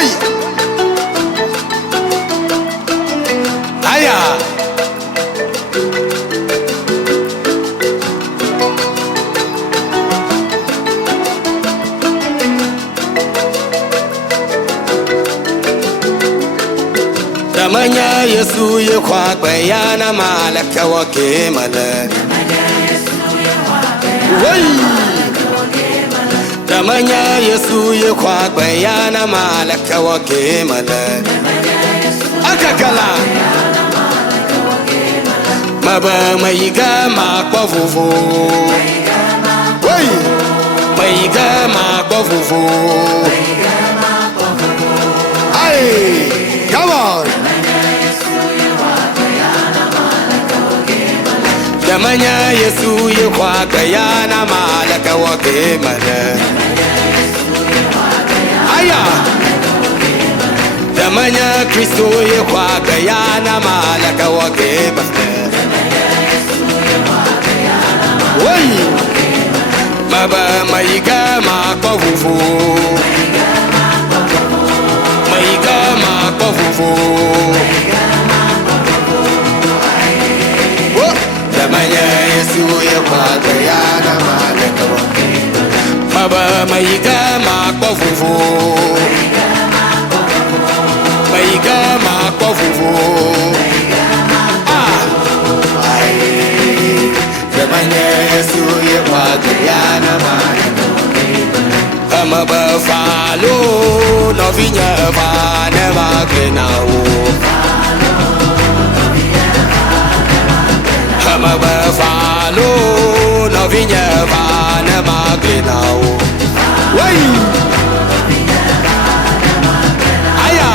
Oi. Aya. Damanya Yesu ye kwa bayana malaka wake mala. Damanya Yesu ye kwa bayana malaka wake mala. Akakala. Maba maiga makwa vuvu. Maiga makwa vuvu. Ay, come on. Damanya Yesu ye kwa bayana malaka wake mala. Aya. Damanya Kristo ye kwa bayana malaka wake mala. Maba maiga makwa vuvu. Maiga makwa vuvu. Damanya Yesu ye kwa bayana malaka wake. Maba maiga makwa vuvu. Maiga makwa vuvu. Damanya Yesu ye kwa bayana malaka wake. Maba falo no vinya vane magrenao. Maba falo no vinya vane magrenao. Aya.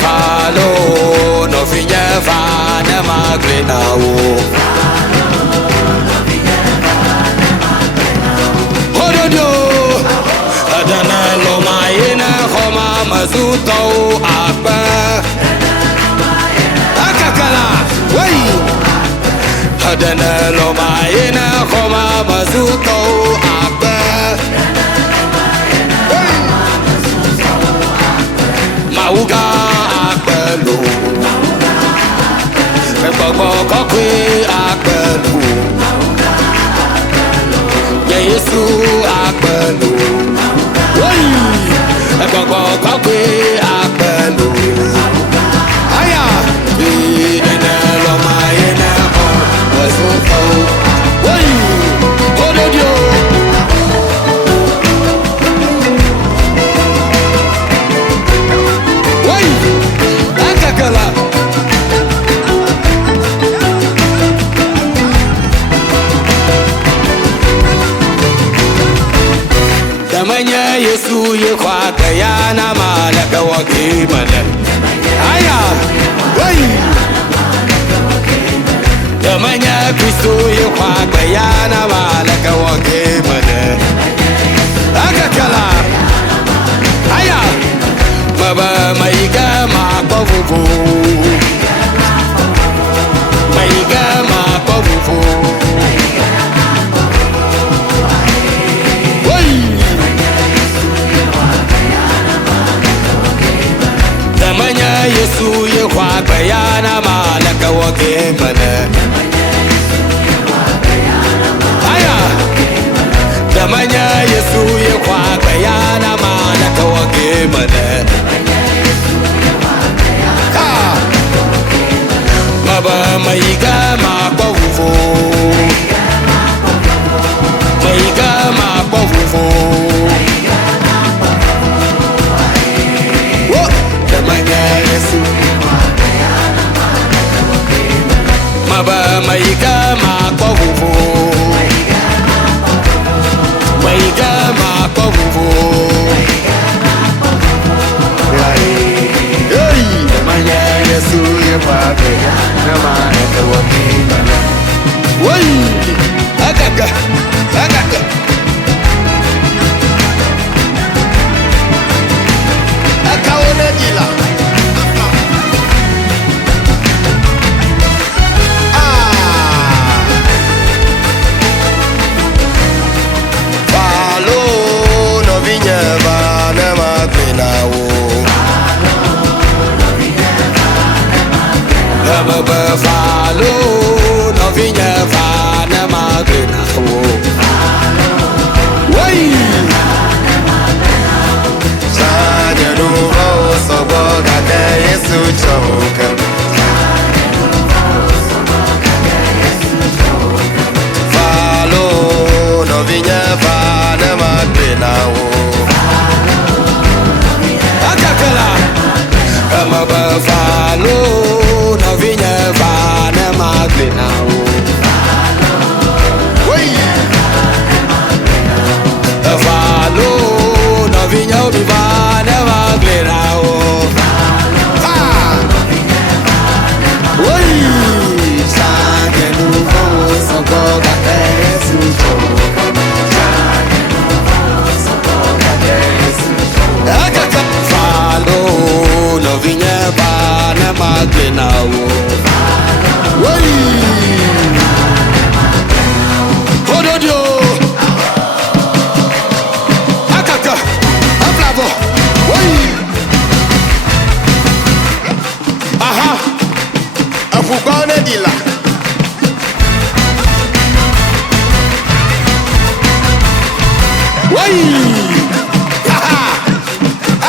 Falo no vinya vane magrenao. Ododo adana lo maina khoma mazuto apa. Akakala adana lo maina khoma mazuto apa. Mauga akelu. Gbogbo kokwe akelu. Yesu akelu. Gbogbo kokwe akelu. Aya. Ene lo maina o azuko. Ododio. Akakala. Damanya Yesu ye kwa bayana malaka wake mala. Aya. Damanya Kristo ye kwa bayana malaka wake mala. Akakala. Aya. Maba maiga makwa vuvu. Maiga makwa vuvu. Damanya Yesu ye kwa bayana malaka wake mala. Aya. Damanya Yesu ye kwa bayana malaka wake mala. Maba maiga makwa vuvu. Maiga makwa vuvu. Damanya Yesu maba maiga makwa vuvu. Maiga makwa vuvu. Damanya Yesu ye kwa bayana malaka wake mala. Akaka. Akaka. Akaona dila. Ah. Ama befalo novinha vana magrena Woi Sanya nuvo sobo kake Yesu choka Falo novinha vana magrena Akakala Ama befalo novinha vana magrena Falo novinha vana magrena Oi Sangue no rosto Boga até Yesu Falo novinha vana magrena Oi Rododio Akaka Aplavo Oi Aha Afugane dila Oi Aha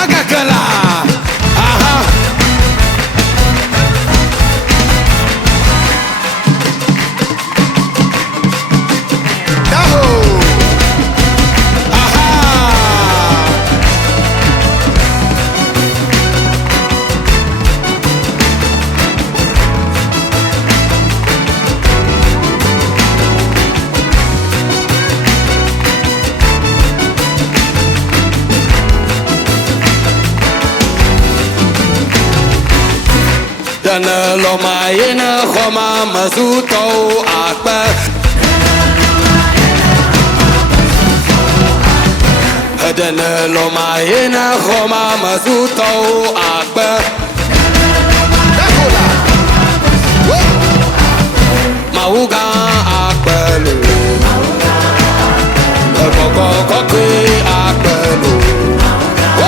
Akakala Aha Daho Aha Dana loma yena khoma mazuto akba Dana loma yena khoma mazuto akba Dakola Mauga akbalu Koko kokwe akbalu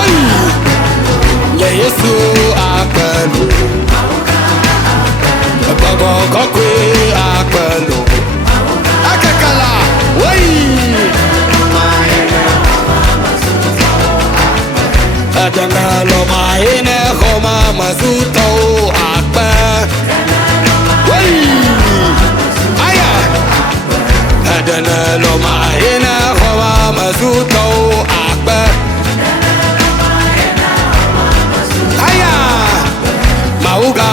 Oi Ya Yesu akbalu Koko kokwe akbalu Akakala Oi Adana loma ina khoma mazuto akba Oi Aya Adana loma ina khoma mazuto akba Aya Mauga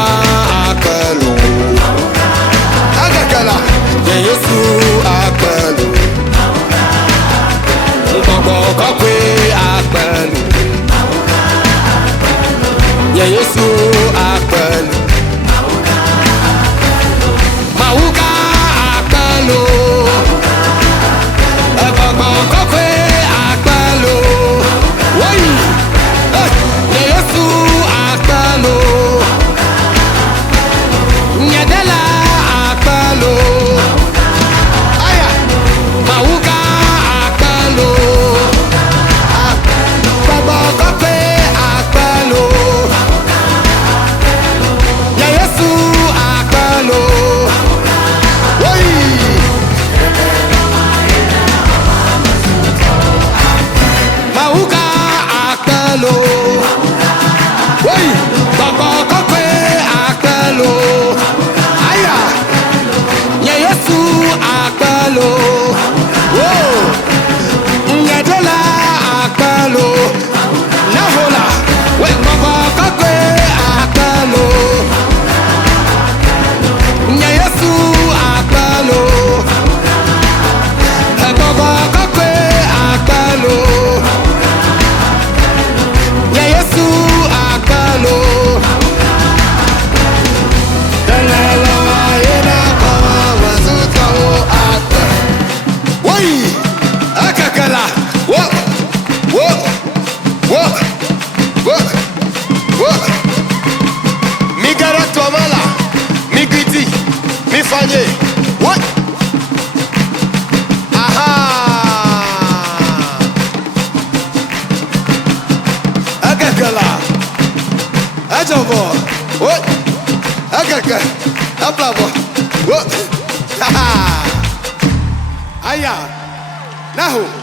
akbalu Agakala Ya Yesu akbalu Koko kokwe akbalu Ya Yesu akbalu Mauga akbalu Koko kokwe akbalu Woi Ya Yesu akbalu Nyadela akbalu Aya Mauga akbalu Koko kokwe akbalu Ya Yesu akbalu Woi Mauga akbalu Woi Koko kokwe akbalu Aya Ya Yesu akbalu Wow Nyadola akbalu Nahola Woi Koko kokwe akbalu Ya Yesu akbalu Koko kokwe akbalu Ya Yesu akbalu Dalala ina kama wazuto akba Woi Akakala Wo Wo Wo Wo Wo Migara Tomala Migiti Mifanye What Aha Akakala Ajobo What هكا اطلع هيا نهو